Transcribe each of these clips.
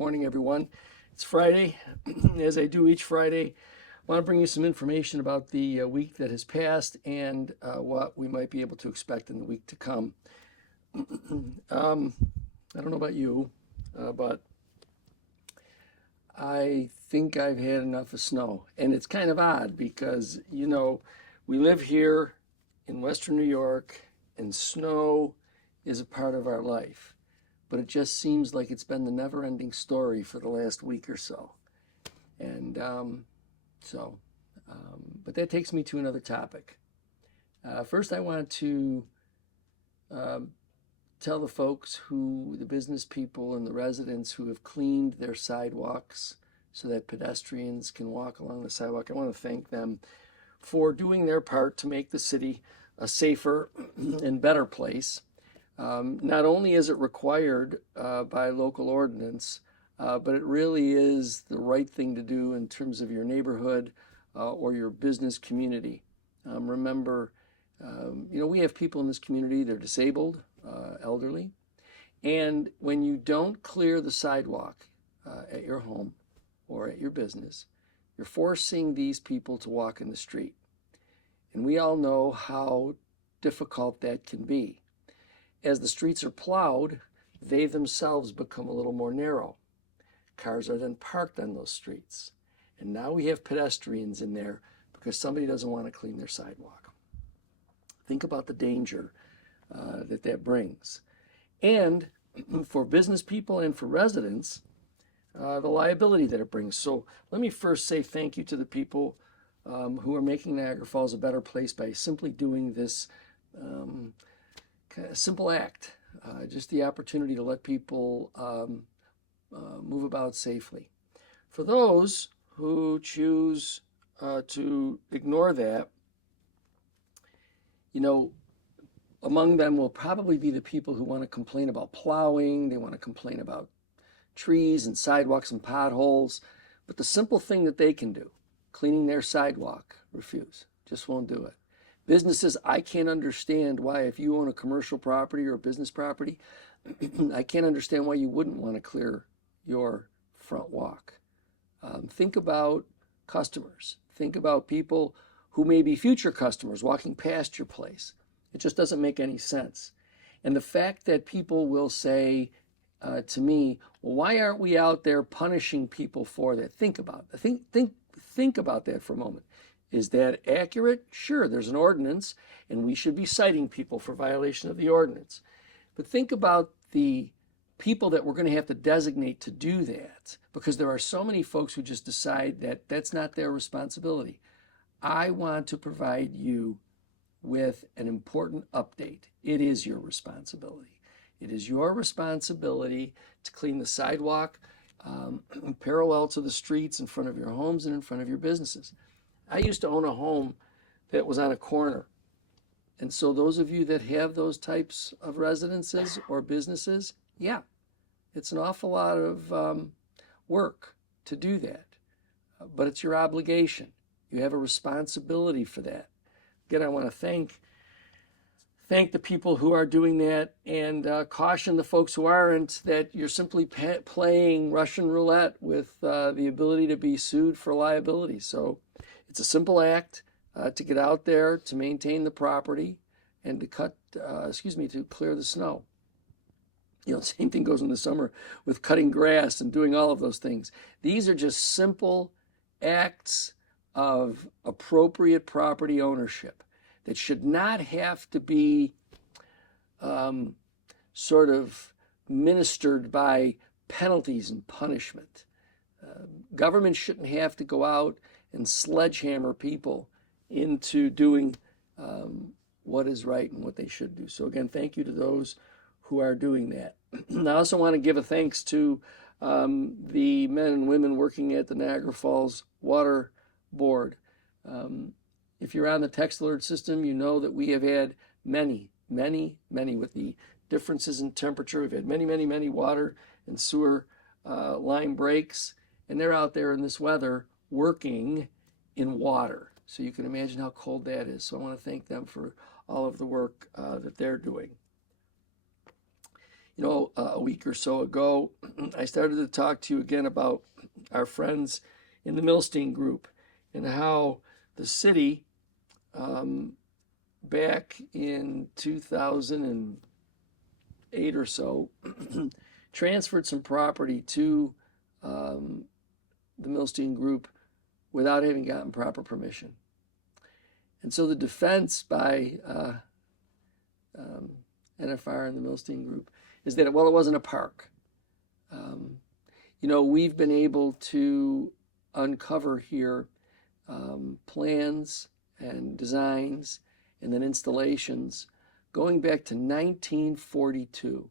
Morning, everyone. It's Friday. As I do each Friday, I want to bring you some information about the week that has passed and what we might be able to expect in the week to come. I don't know about you, but I think I've had enough of snow. And it's kind of odd because, we live here in Western New York and snow is a part of our life. But it just seems like it's been the never-ending story for the last week or so. And but that takes me to another topic. First, I want to tell the folks the business people and the residents who have cleaned their sidewalks so that pedestrians can walk along the sidewalk. I want to thank them for doing their part to make the city a safer and better place. Not only is it required by local ordinance, but it really is the right thing to do in terms of your neighborhood or your business community. Remember, we have people in this community, they're disabled, elderly, and when you don't clear the sidewalk at your home or at your business, you're forcing these people to walk in the street. And we all know how difficult that can be. As the streets are plowed, they themselves become a little more narrow. Cars are then parked on those streets. And now we have pedestrians in there because somebody doesn't want to clean their sidewalk. Think about the danger that brings. And for business people and for residents, the liability that it brings. So let me first say thank you to the people who are making Niagara Falls a better place by simply doing this kind of simple act, just the opportunity to let people move about safely. For those who choose to ignore that, among them will probably be the people who want to complain about plowing, they want to complain about trees and sidewalks and potholes, but the simple thing that they can do, cleaning their sidewalk, refuse, just won't do it. Businesses, I can't understand why, if you own a commercial property or a business property, I can't understand why you wouldn't want to clear your front walk. Think about customers. Think about people who may be future customers walking past your place. It just doesn't make any sense. And the fact that people will say to me, well, why aren't we out there punishing people for that? Think about it. Think about that for a moment. Is that accurate? Sure, there's an ordinance, and we should be citing people for violation of the ordinance. But think about the people that we're going to have to designate to do that, because there are so many folks who just decide that that's not their responsibility. I want to provide you with an important update. It is your responsibility. It is your responsibility to clean the sidewalk parallel to the streets in front of your homes and in front of your businesses. I used to own a home that was on a corner. And so those of you that have those types of residences or businesses, yeah, it's an awful lot of work to do that. But it's your obligation. You have a responsibility for that. Again, I want to thank the people who are doing that and caution the folks who aren't that you're simply playing Russian roulette with the ability to be sued for liability. So it's a simple act to get out there, to maintain the property, and to to clear the snow. Same thing goes in the summer with cutting grass and doing all of those things. These are just simple acts of appropriate property ownership that should not have to be sort of ministered by penalties and punishment. Government shouldn't have to go out and sledgehammer people into doing what is right and what they should do. So again, thank you to those who are doing that. I also want to give a thanks to the men and women working at the Niagara Falls Water Board. If you're on the text alert system, you know that we have had many, with the differences in temperature. We've had many water and sewer line breaks, and they're out there in this weather working in water. So you can imagine how cold that is. So I want to thank them for all of the work that they're doing. a week or so ago, I started to talk to you again about our friends in the Milstein group and how the city, back in 2008 or so, transferred some property to the Milstein group without having gotten proper permission. And so the defense by NFR and the Milstein group is that, well, it wasn't a park. We've been able to uncover here plans and designs and then installations going back to 1942,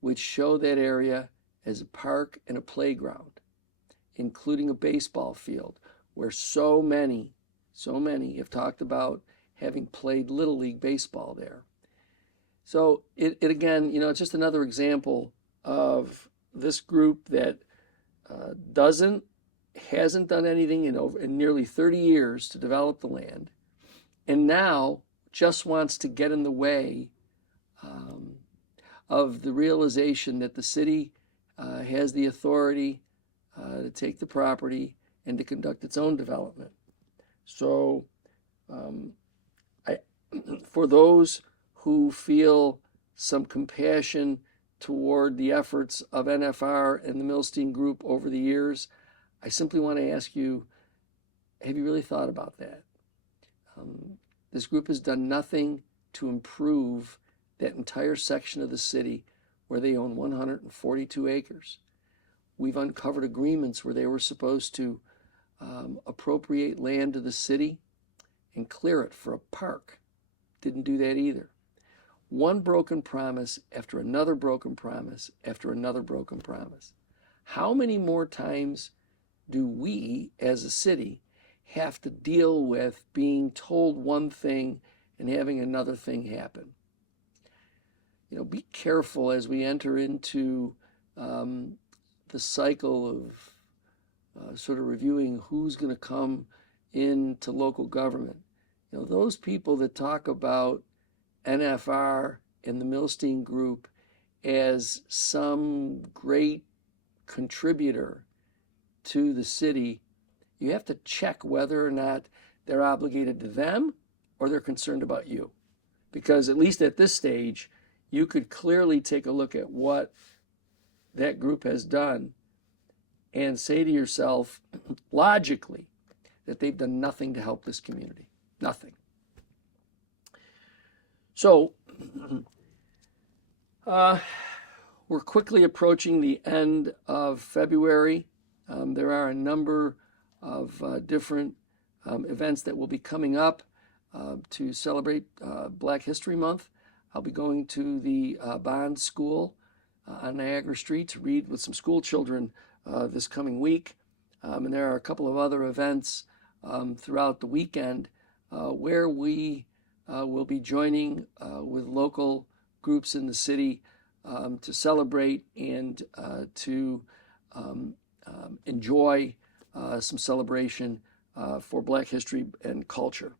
which show that area as a park and a playground, including a baseball field where so many have talked about having played Little League baseball there. So it again, it's just another example of this group that hasn't done anything in nearly 30 years to develop the land, and now just wants to get in the way of the realization that the city has the authority to take the property and to conduct its own development. So for those who feel some compassion toward the efforts of NFR and the Milstein group over the years, I simply want to ask you, have you really thought about that? This group has done nothing to improve that entire section of the city where they own 142 acres. We've uncovered agreements where they were supposed to appropriate land to the city and clear it for a park. Didn't do that either. One broken promise after another broken promise after another broken promise. How many more times do we as a city have to deal with being told one thing and having another thing happen? Be careful as we enter into the cycle of sort of reviewing who's going to come into local government. Those people that talk about NFR and the Milstein group as some great contributor to the city, you have to check whether or not they're obligated to them or they're concerned about you. Because at least at this stage, you could clearly take a look at what that group has done and say to yourself, logically, that they've done nothing to help this community. Nothing. So, we're quickly approaching the end of February. There are a number of different events that will be coming up to celebrate Black History Month. I'll be going to the Bond School on Niagara Street to read with some school children this coming week. And there are a couple of other events throughout the weekend where we will be joining with local groups in the city to celebrate and to enjoy some celebration for Black history and culture.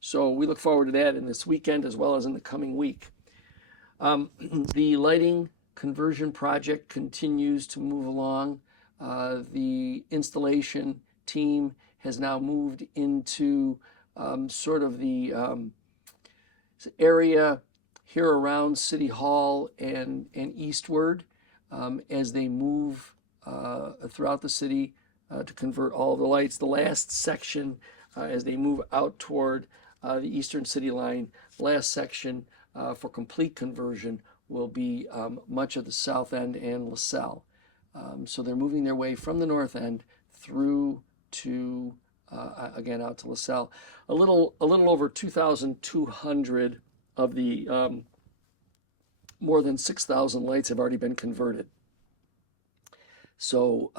So we look forward to that in this weekend as well as in the coming week. The lighting conversion project continues to move along. The installation team has now moved into sort of the area here around City Hall and eastward as they move throughout the city to convert all the lights. The last section as they move out toward the eastern city line, last section for complete conversion will be much of the south end and LaSalle. So they're moving their way from the north end through to again out to LaSalle. A little over 2,200 of the more than 6,000 lights have already been converted. So,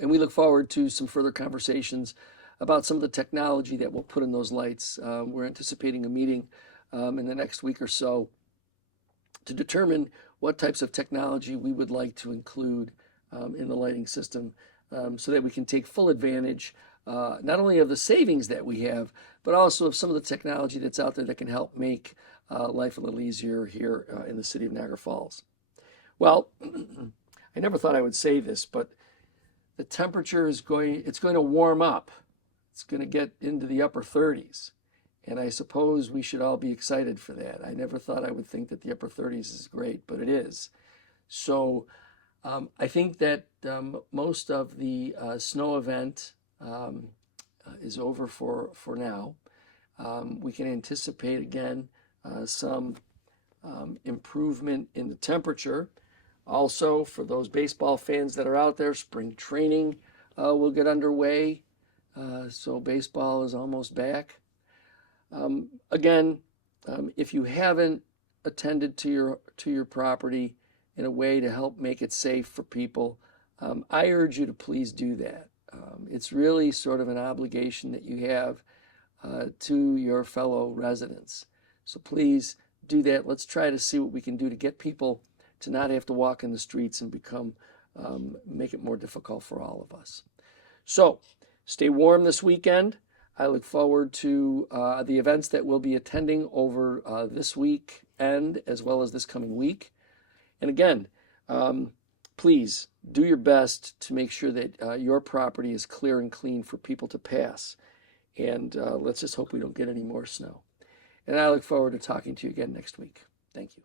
and we look forward to some further conversations about some of the technology that we'll put in those lights. We're anticipating a meeting in the next week or so to determine what types of technology we would like to include in the lighting system so that we can take full advantage not only of the savings that we have, but also of some of the technology that's out there that can help make life a little easier here in the city of Niagara Falls. Well, I never thought I would say this, but the temperature it's going to warm up. It's going to get into the upper 30s. And I suppose we should all be excited for that. I never thought I would think that the upper 30s is great, but it is. So I think that most of the snow event is over for now. We can anticipate again some improvement in the temperature. Also, for those baseball fans that are out there, spring training will get underway. So baseball is almost back. Again, if you haven't attended to your property in a way to help make it safe for people, I urge you to please do that. It's really sort of an obligation that you have to your fellow residents. So please do that. Let's try to see what we can do to get people to not have to walk in the streets and make it more difficult for all of us. So stay warm this weekend. I look forward to the events that we'll be attending over this weekend as well as this coming week. And again, please do your best to make sure that your property is clear and clean for people to pass. And let's just hope we don't get any more snow. And I look forward to talking to you again next week. Thank you.